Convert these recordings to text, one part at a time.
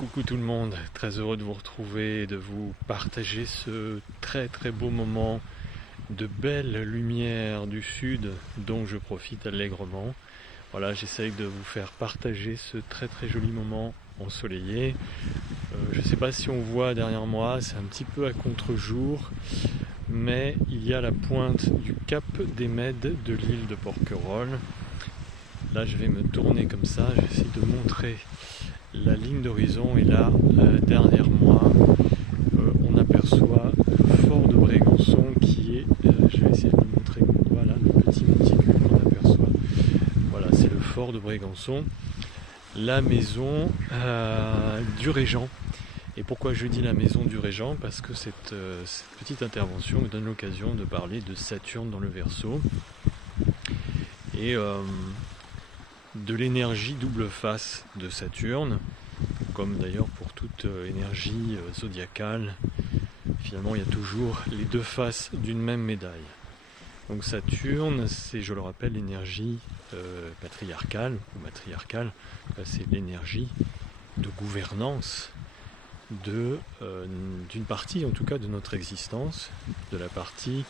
Coucou tout le monde, très heureux de vous retrouver et de vous partager ce très très beau moment de belle lumière du sud dont je profite allègrement. Voilà, j'essaye de vous faire partager ce très très joli moment ensoleillé. Je ne sais pas si on voit derrière moi, c'est un petit peu à contre-jour, mais il y a la pointe du cap des Mèdes de l'île de Porquerolles. Là je vais me tourner comme ça, j'essaie de montrer la ligne d'horizon, et là, derrière moi, on aperçoit le fort de Brégançon qui est, je vais essayer de vous montrer, voilà le petit monticule qu'on aperçoit, voilà c'est le fort de Brégançon, la maison du régent. Et pourquoi je dis la maison du régent? Parce que cette petite intervention me donne l'occasion de parler de Saturne dans le Verseau et de l'énergie double face de Saturne, comme d'ailleurs pour toute énergie zodiacale. Finalement, il y a toujours les deux faces d'une même médaille. Donc Saturne, c'est, je le rappelle, l'énergie patriarcale ou matriarcale. C'est l'énergie de gouvernance d'une partie, en tout cas, de notre existence, de la partie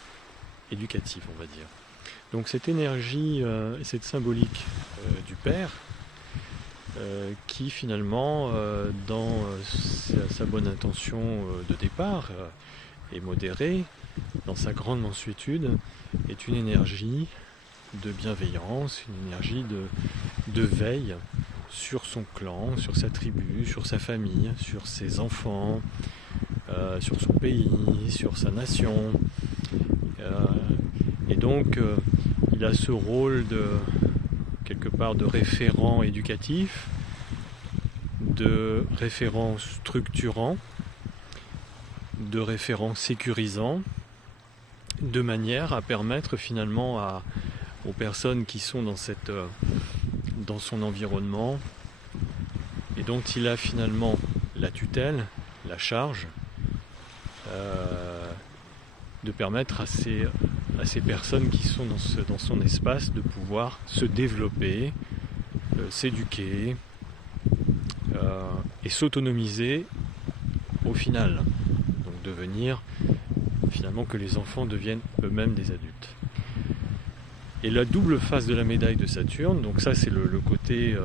éducative, on va dire. Donc cette énergie, cette symbolique du père, qui finalement, dans sa bonne intention de départ, est modérée, dans sa grande mansuétude, est une énergie de bienveillance, une énergie de veille sur son clan, sur sa tribu, sur sa famille, sur ses enfants, sur son pays, sur sa nation. Et donc, il a ce rôle de, quelque part, de référent éducatif, de référent structurant, de référent sécurisant, de manière à permettre finalement aux personnes qui sont dans son environnement et dont il a finalement la tutelle, la charge, de permettre à ces personnes qui sont dans son espace de pouvoir se développer, s'éduquer et s'autonomiser au final. Donc devenir finalement que les enfants deviennent eux-mêmes des adultes. Et la double face de la médaille de Saturne, donc ça c'est le côté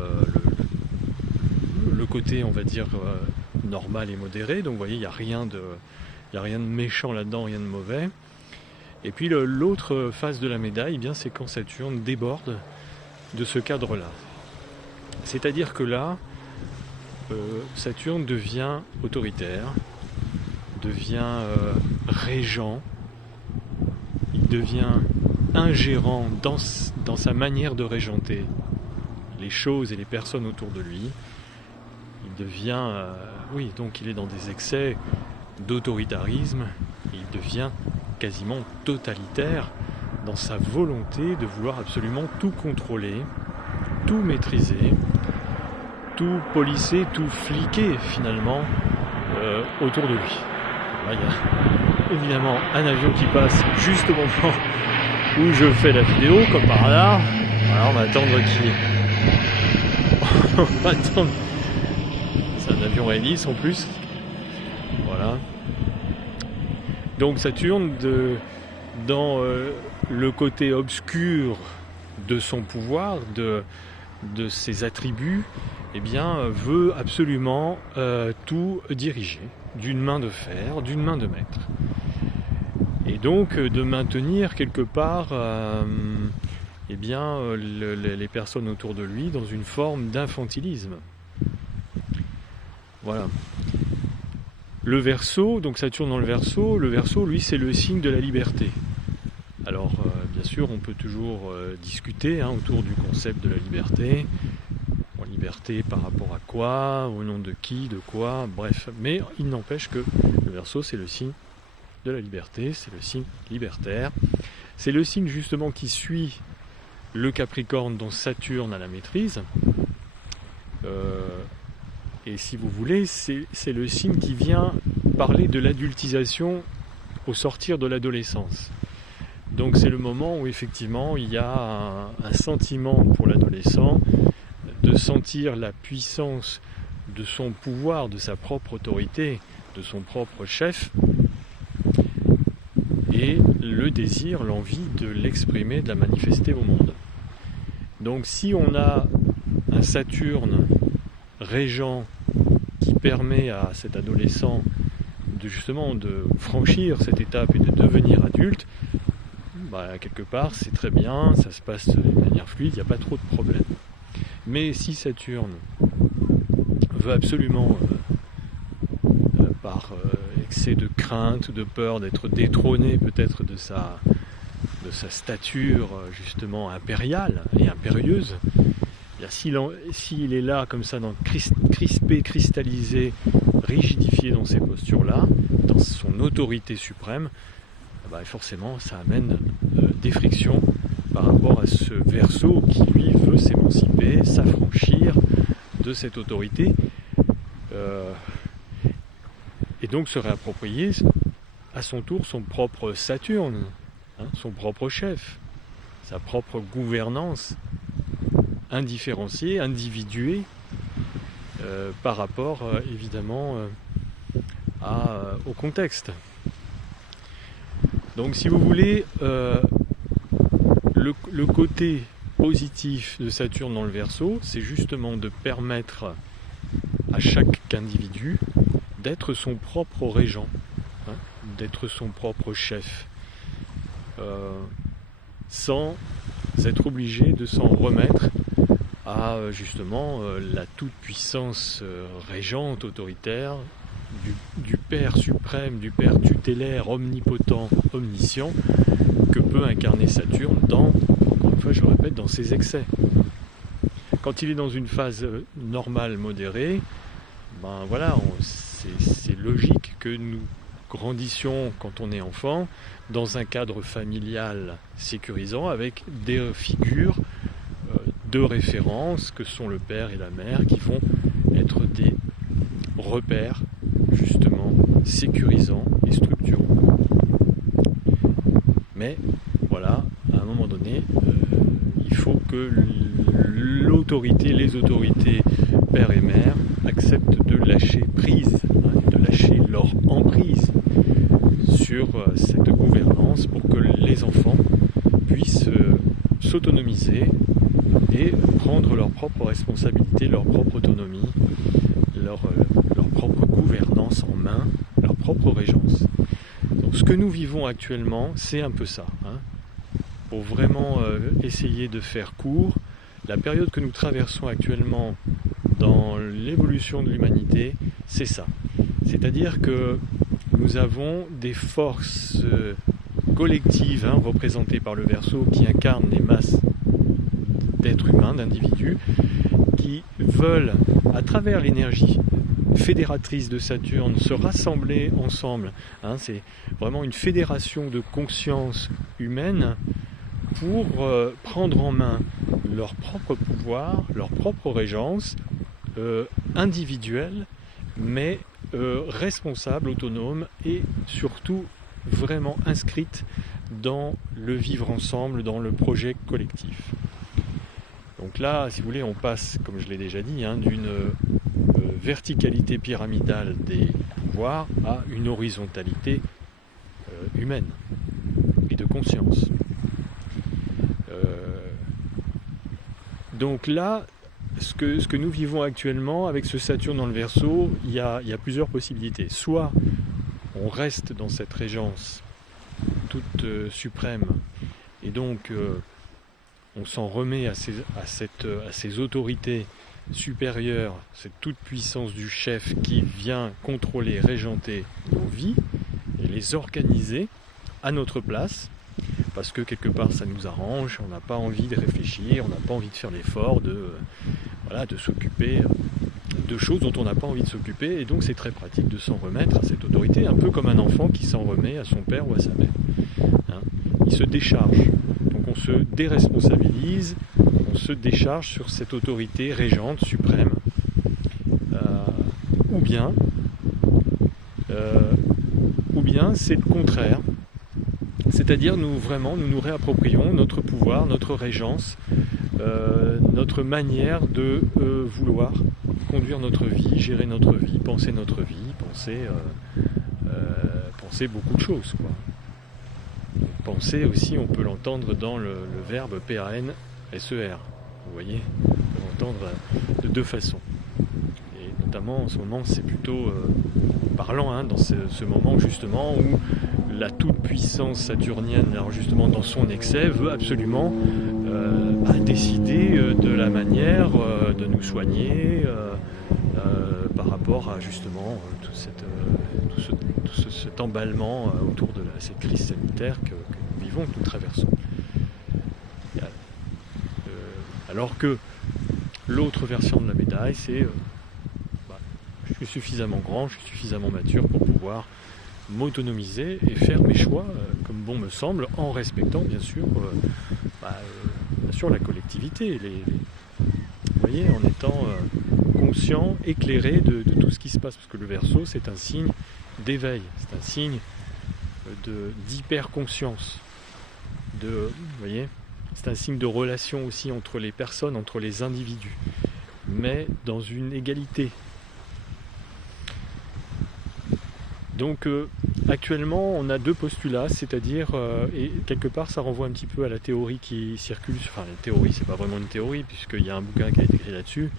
on va dire normal et modéré. Donc vous voyez, il n'y a rien de méchant là-dedans, rien de mauvais. Et puis l'autre face de la médaille, eh bien, c'est quand Saturne déborde de ce cadre-là. C'est-à-dire que là, Saturne devient autoritaire, devient régent, il devient ingérant dans sa manière de régenter les choses et les personnes autour de lui. Il devient, donc il est dans des excès d'autoritarisme, et il devient quasiment totalitaire dans sa volonté de vouloir absolument tout contrôler, tout maîtriser, tout policer, tout fliquer finalement autour de lui. Là, il y a évidemment un avion qui passe juste au moment où je fais la vidéo, comme par hasard. Alors on va attendre on va attendre. C'est un avion à hélice en plus. Voilà. Donc Saturne, dans le côté obscur de son pouvoir, de ses attributs, eh bien, veut absolument tout diriger d'une main de fer, d'une main de maître. Et donc de maintenir quelque part les personnes autour de lui dans une forme d'infantilisme. Voilà. Le Verseau, donc Saturne dans le Verseau, lui c'est le signe de la liberté. Alors bien sûr on peut toujours discuter autour du concept de la liberté. Bon, liberté par rapport à quoi, au nom de qui, de quoi, bref. Mais il n'empêche que le Verseau c'est le signe de la liberté, c'est le signe libertaire. C'est le signe justement qui suit le Capricorne dont Saturne a la maîtrise. Et si vous voulez, c'est le signe qui vient parler de l'adultisation au sortir de l'adolescence. Donc c'est le moment où effectivement il y a un sentiment pour l'adolescent de sentir la puissance de son pouvoir, de sa propre autorité, de son propre chef, et le désir, l'envie de l'exprimer, de la manifester au monde. Donc si on a un Saturne régent qui permet à cet adolescent de franchir cette étape et de devenir adulte, quelque part c'est très bien, ça se passe de manière fluide, il n'y a pas trop de problème. Mais si Saturne veut absolument, par excès de crainte, de peur d'être détrôné peut-être de sa stature justement impériale et impérieuse, s'il est là comme ça, crispé, cristallisé, rigidifié dans ces postures-là, dans son autorité suprême, forcément ça amène des frictions par rapport à ce Verseau qui lui veut s'émanciper, s'affranchir de cette autorité et donc se réapproprier à son tour son propre Saturne, son propre chef, sa propre gouvernance indifférenciée, individuée par rapport évidemment au contexte. Donc si vous voulez, le côté positif de Saturne dans le Verseau, c'est justement de permettre à chaque individu d'être son propre régent, d'être son propre chef, sans être obligé de s'en remettre à justement la toute-puissance régente, autoritaire, du Père suprême, du Père tutélaire, omnipotent, omniscient, que peut incarner Saturne encore une fois je le répète, dans ses excès. Quand il est dans une phase normale, modérée, c'est logique que nous grandissions quand on est enfant dans un cadre familial sécurisant avec des figures de référence que sont le père et la mère qui vont être des repères justement sécurisants et structurants. Mais voilà, à un moment donné, il faut que les autorités père et mère acceptent de lâcher prise, de lâcher leur emprise sur cette gouvernance pour que les enfants puissent s'autonomiser et prendre leur propre responsabilité, leur propre autonomie, leur propre gouvernance en main, leur propre régence. Donc ce que nous vivons actuellement, c'est un peu ça. Pour vraiment essayer de faire court, la période que nous traversons actuellement dans l'évolution de l'humanité, c'est ça. C'est-à-dire que nous avons des forces collectives représentées par le Verseau qui incarnent les masses d'êtres humains, d'individus, qui veulent, à travers l'énergie fédératrice de Saturne, se rassembler ensemble. C'est vraiment une fédération de conscience humaine pour prendre en main leur propre pouvoir, leur propre régence individuelle, mais responsable, autonome et surtout vraiment inscrite dans le vivre ensemble, dans le projet collectif. Donc là, si vous voulez, on passe, comme je l'ai déjà dit, d'une verticalité pyramidale des pouvoirs à une horizontalité humaine et de conscience. Donc là, ce que nous vivons actuellement avec ce Saturne dans le Verseau, il y a plusieurs possibilités. Soit on reste dans cette régence toute suprême et donc on s'en remet à ces autorités supérieures, cette toute puissance du chef qui vient contrôler, régenter nos vies et les organiser à notre place, parce que quelque part ça nous arrange, on n'a pas envie de réfléchir, on n'a pas envie de faire l'effort de s'occuper de choses dont on n'a pas envie de s'occuper, et donc c'est très pratique de s'en remettre à cette autorité, un peu comme un enfant qui s'en remet à son père ou à sa mère. Il se décharge, donc on se déresponsabilise, on se décharge sur cette autorité régente, suprême, ou bien c'est le contraire, c'est-à-dire nous nous réapproprions notre pouvoir, notre régence, notre manière de vouloir conduire notre vie, gérer notre vie, penser notre vie, penser beaucoup de choses, quoi. Penser aussi, on peut l'entendre dans le verbe P-A-N-S-E-R. Vous voyez, on peut l'entendre de deux façons. Et notamment en ce moment, c'est plutôt parlant, dans ce moment justement où la toute-puissance saturnienne, alors justement dans son excès, veut absolument décider de la manière de nous soigner par rapport à justement tout cet emballement autour de cette crise sanitaire que nous vivons, que nous traversons. Alors que l'autre version de la médaille, c'est je suis suffisamment grand, je suis suffisamment mature pour pouvoir m'autonomiser et faire mes choix comme bon me semble, en respectant bien sûr la collectivité, vous voyez, en étant conscient, éclairé de tout ce qui se passe, parce que le Verseau c'est un signe d'éveil, c'est un signe d'hyper-conscience, vous voyez, c'est un signe de relation aussi entre les personnes, entre les individus, mais dans une égalité. Donc actuellement on a deux postulats, c'est-à-dire, et quelque part ça renvoie un petit peu à la théorie qui circule, enfin la théorie c'est pas vraiment une théorie puisqu'il y a un bouquin qui a été écrit là-dessus,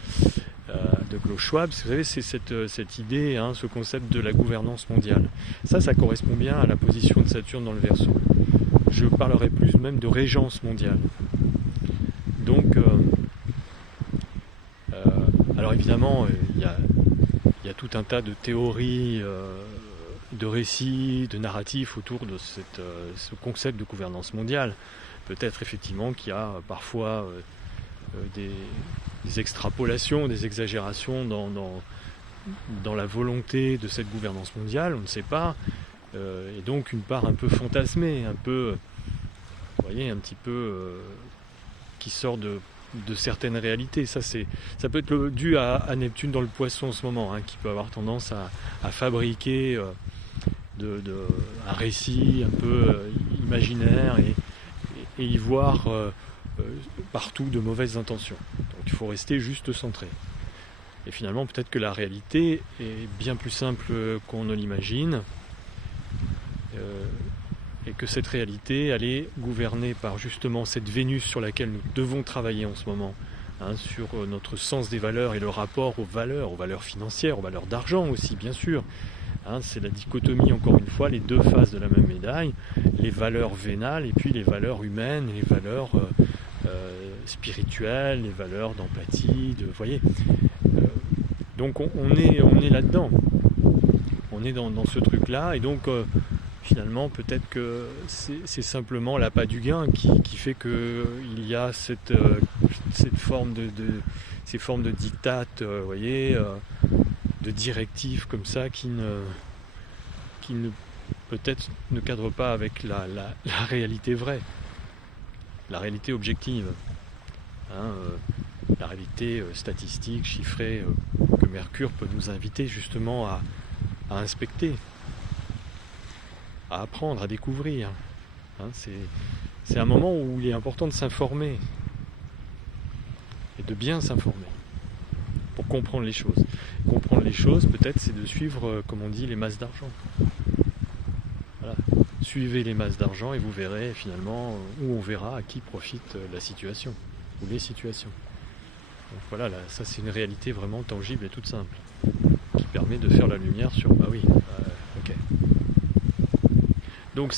de Klaus Schwab, vous savez c'est cette idée, ce concept de la gouvernance mondiale. Ça correspond bien à la position de Saturne dans le Verseau. Je parlerai plus même de régence mondiale. Donc, alors évidemment il y a tout un tas de théories, de récits, de narratifs autour de ce concept de gouvernance mondiale. Peut-être effectivement qu'il y a parfois des extrapolations, des exagérations dans la volonté de cette gouvernance mondiale, on ne sait pas, et donc une part un peu fantasmée, un peu, vous voyez, un petit peu qui sort de certaines réalités. Ça peut être dû à Neptune dans le Poisson en ce moment, qui peut avoir tendance à fabriquer un récit un peu imaginaire et y voir partout de mauvaises intentions. Donc il faut rester juste centré. Et finalement, peut-être que la réalité est bien plus simple qu'on ne l'imagine, et que cette réalité, elle est gouvernée par justement cette Vénus sur laquelle nous devons travailler en ce moment, sur notre sens des valeurs et le rapport aux valeurs financières, aux valeurs d'argent aussi, bien sûr. C'est la dichotomie, encore une fois, les deux faces de la même médaille, les valeurs vénales et puis les valeurs humaines, les valeurs spirituelles, les valeurs d'empathie, vous voyez. Donc on est là-dedans, on est dans ce truc-là, et donc finalement peut-être que c'est simplement l'appât du gain qui fait qu'il y a cette forme ces formes de diktat, vous voyez, de directives comme ça qui ne peut-être ne cadrent pas avec la réalité vraie, la réalité objective, la réalité statistique, chiffrée, que Mercure peut nous inviter justement à inspecter, à apprendre, à découvrir. C'est un moment où il est important de s'informer et de bien s'informer pour comprendre les choses. Comprendre les choses, peut-être, c'est de suivre, comme on dit, les masses d'argent. Voilà. Suivez les masses d'argent et vous verrez finalement où on verra à qui profite la situation ou les situations. Donc voilà, là, ça c'est une réalité vraiment tangible et toute simple qui permet de faire la lumière sur ok. Donc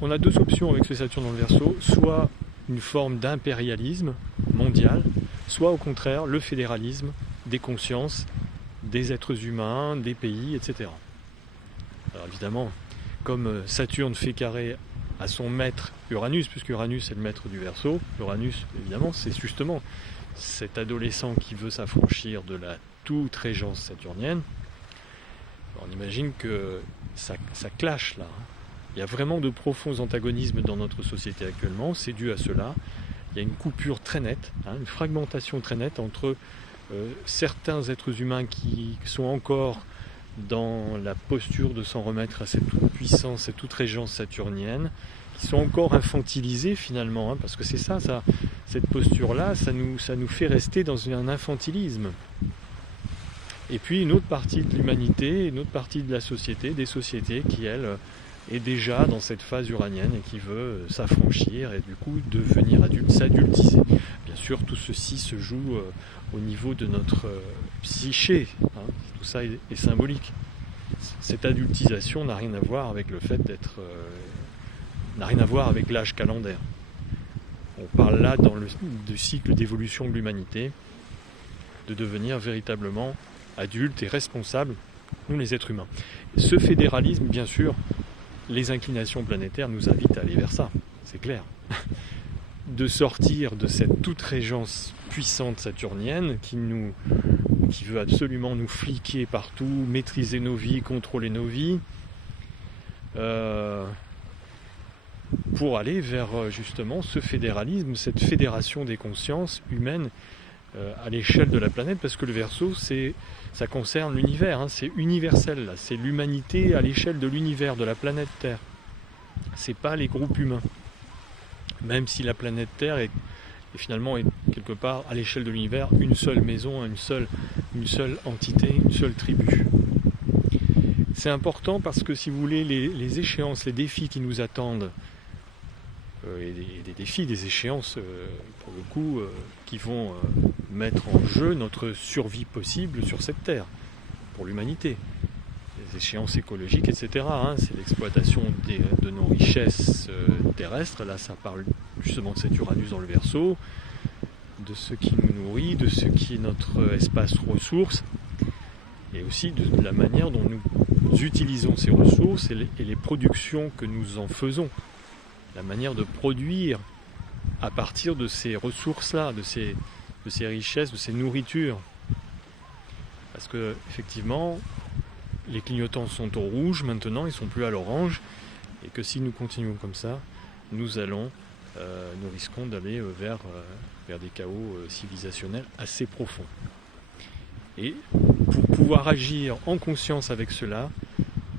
on a deux options avec ce Saturne dans le Verseau, soit une forme d'impérialisme mondial, soit au contraire le fédéralisme des consciences, des êtres humains, des pays, etc. Alors évidemment, comme Saturne fait carré à son maître Uranus, puisque Uranus est le maître du Verseau, Uranus évidemment c'est justement cet adolescent qui veut s'affranchir de la toute régence saturnienne. On imagine que ça clash là. Il y a vraiment de profonds antagonismes dans notre société actuellement, c'est dû à cela. Il y a une coupure très nette, une fragmentation très nette entre certains êtres humains qui sont encore dans la posture de s'en remettre à cette toute puissance, cette toute régence saturnienne, qui sont encore infantilisés finalement, hein, parce que c'est ça, cette posture-là, ça nous fait rester dans un infantilisme. Et puis une autre partie de l'humanité, une autre partie de la société, des sociétés qui, elle, est déjà dans cette phase uranienne et qui veut s'affranchir et du coup devenir adulte, s'adultiser. Bien sûr, tout ceci se joue au niveau de notre psyché, hein, tout ça est symbolique. Cette adultisation n'a rien à voir avec le fait d'être... n'a rien à voir avec l'âge calendaire. On parle là dans le cycle d'évolution de l'humanité, de devenir véritablement adulte et responsable, nous les êtres humains. Ce fédéralisme, bien sûr, les inclinations planétaires nous invitent à aller vers ça, c'est clair. De sortir de cette toute régence puissante saturnienne qui veut absolument nous fliquer partout, maîtriser nos vies, contrôler nos vies, pour aller vers justement ce fédéralisme, cette fédération des consciences humaines à l'échelle de la planète, parce que le Verseau, ça concerne l'univers, hein, c'est universel, là, c'est l'humanité à l'échelle de l'univers, de la planète Terre. C'est pas les groupes humains. Même si la planète Terre est finalement quelque part à l'échelle de l'univers une seule maison, une seule entité, une seule tribu. C'est important parce que si vous voulez, les échéances, les défis qui nous attendent, et des défis, des échéances pour le coup qui vont mettre en jeu notre survie possible sur cette terre pour l'humanité, les échéances écologiques, etc. Hein, c'est l'exploitation de nos richesses terrestres. Là, ça parle justement de cet Uranus dans le Verseau, de ce qui nous nourrit, de ce qui est notre espace ressources, et aussi de la manière dont nous utilisons ces ressources et les productions que nous en faisons. La manière de produire à partir de ces ressources-là, de ces richesses, de ces nourritures. Parce que, effectivement, les clignotants sont au rouge maintenant, ils ne sont plus à l'orange, et que si nous continuons comme ça, nous risquons d'aller vers des chaos civilisationnels assez profonds. Et pour pouvoir agir en conscience avec cela,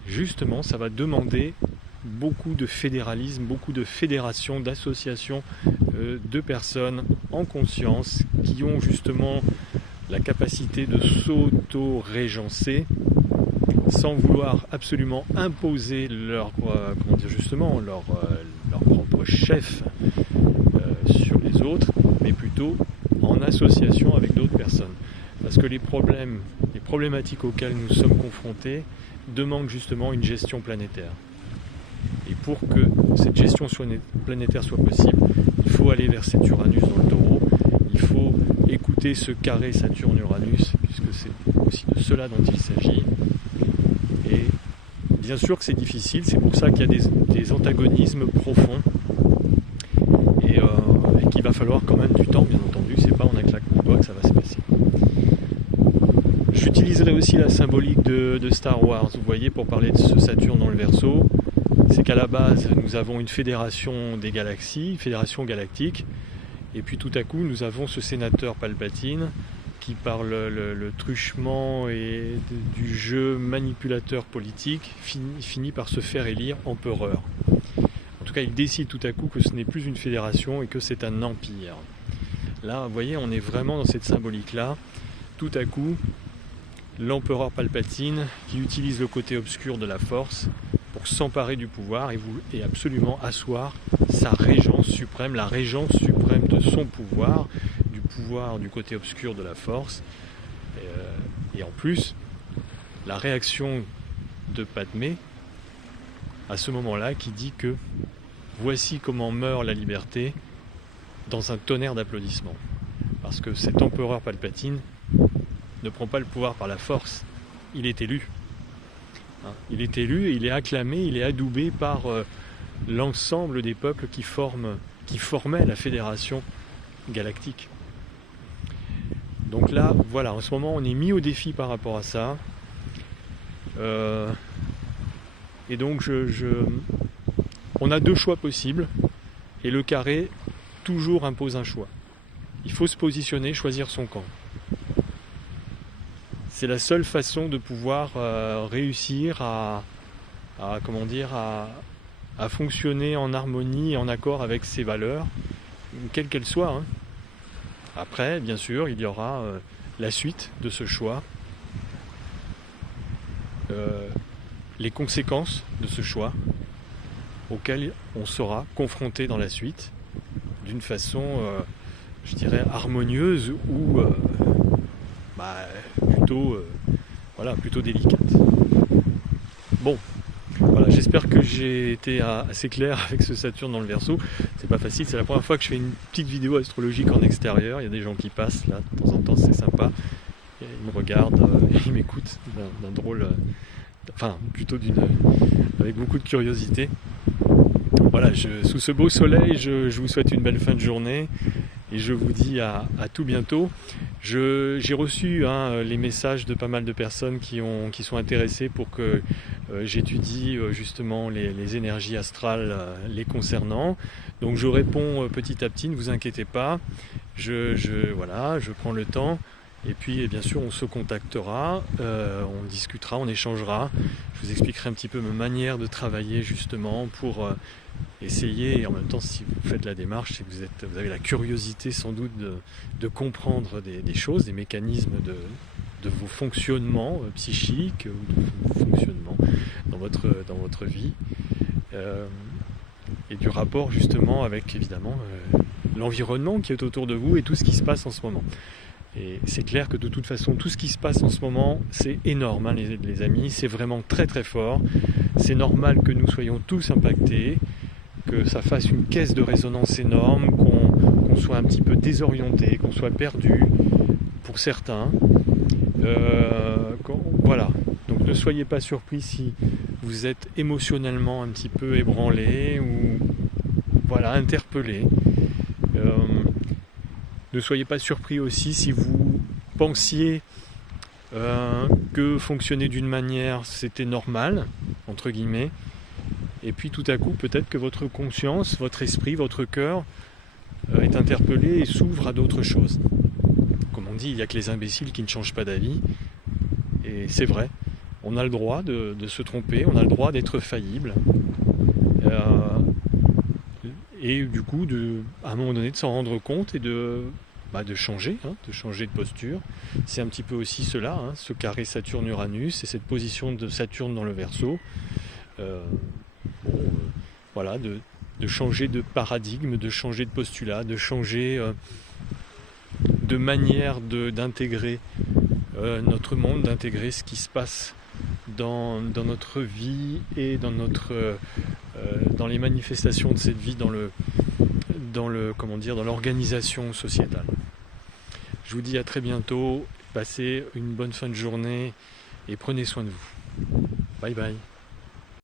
justement, ça va demander beaucoup de fédéralisme, beaucoup de fédérations, d'associations de personnes en conscience qui ont justement la capacité de s'auto-régencer sans vouloir absolument imposer leur propre chef sur les autres, mais plutôt en association avec d'autres personnes. Parce que les problématiques auxquelles nous sommes confrontés demandent justement une gestion planétaire. Et pour que cette gestion planétaire soit possible, il faut aller vers cet Uranus dans le Taureau, il faut écouter ce carré Saturne-Uranus, puisque c'est aussi de cela dont il s'agit. Et bien sûr que c'est difficile, c'est pour ça qu'il y a des antagonismes profonds, et qu'il va falloir quand même du temps, bien entendu, c'est pas en un claquement de doigts que ça va se passer. J'utiliserai aussi la symbolique de Star Wars, vous voyez, pour parler de ce Saturne dans le Verseau. C'est qu'à la base, nous avons une fédération des galaxies, une fédération galactique, et puis tout à coup, nous avons ce sénateur Palpatine qui, par le truchement et du jeu manipulateur politique, finit par se faire élire empereur. En tout cas, il décide tout à coup que ce n'est plus une fédération et que c'est un empire. Là, vous voyez, on est vraiment dans cette symbolique-là. Tout à coup, l'empereur Palpatine, qui utilise le côté obscur de la force, pour s'emparer du pouvoir et absolument asseoir sa régence suprême, la régence suprême de son pouvoir du côté obscur de la force. Et en plus, la réaction de Padmé, à ce moment-là, qui dit que voici comment meurt la liberté dans un tonnerre d'applaudissements. Parce que cet empereur Palpatine ne prend pas le pouvoir par la force, il est élu. Il est élu et il est acclamé, il est adoubé par l'ensemble des peuples qui formaient la fédération galactique. Donc là, voilà, en ce moment, on est mis au défi par rapport à ça. Et donc, on a deux choix possibles. Et le carré, toujours impose un choix. Il faut se positionner, choisir son camp. C'est la seule façon de pouvoir réussir à à fonctionner en harmonie et en accord avec ses valeurs, quelles qu'elles soient, hein. Après, bien sûr, il y aura la suite de ce choix, les conséquences de ce choix auxquelles on sera confronté dans la suite d'une façon, je dirais, harmonieuse ou plutôt délicate. Bon, voilà, j'espère que j'ai été assez clair avec ce Saturne dans le Verseau. C'est pas facile, c'est la première fois que je fais une petite vidéo astrologique en extérieur. Il y a des gens qui passent là de temps en temps, c'est sympa. Ils me regardent, ils m'écoutent d'un drôle, avec beaucoup de curiosité. Voilà, sous ce beau soleil, je vous souhaite une belle fin de journée et je vous dis à tout bientôt. J'ai reçu les messages de pas mal de personnes qui sont intéressées pour que j'étudie justement les énergies astrales les concernant. Donc je réponds petit à petit, ne vous inquiétez pas. Je prends le temps. Et puis bien sûr on se contactera, on discutera, on échangera. Je vous expliquerai un petit peu ma manière de travailler justement pour essayer, et en même temps si vous faites la démarche, c'est que vous avez la curiosité sans doute de comprendre des choses, des mécanismes de vos fonctionnements psychiques ou de vos fonctionnements dans votre vie et du rapport justement avec évidemment l'environnement qui est autour de vous et tout ce qui se passe en ce moment. Et c'est clair que de toute façon, tout ce qui se passe en ce moment, c'est énorme, hein, les amis, c'est vraiment très très fort. C'est normal que nous soyons tous impactés, que ça fasse une caisse de résonance énorme, qu'on soit un petit peu désorienté, qu'on soit perdu pour certains. Voilà, donc ne soyez pas surpris si vous êtes émotionnellement un petit peu ébranlé ou interpellé. Ne soyez pas surpris aussi si vous pensiez que fonctionner d'une manière c'était normal, entre guillemets, et puis tout à coup peut-être que votre conscience, votre esprit, votre cœur est interpellé et s'ouvre à d'autres choses. Comme on dit, il n'y a que les imbéciles qui ne changent pas d'avis, et c'est vrai, on a le droit de se tromper, on a le droit d'être faillible, et du coup à un moment donné de s'en rendre compte et de changer, de changer de posture. C'est un petit peu aussi cela, ce carré Saturne-Uranus et cette position de Saturne dans le Verseau. De changer de paradigme, de changer de postulat, de changer de manière d'intégrer notre monde, d'intégrer ce qui se passe dans notre vie et dans les manifestations de cette vie, dans l'organisation sociétale. Je vous dis à très bientôt, passez une bonne fin de journée et prenez soin de vous. Bye bye.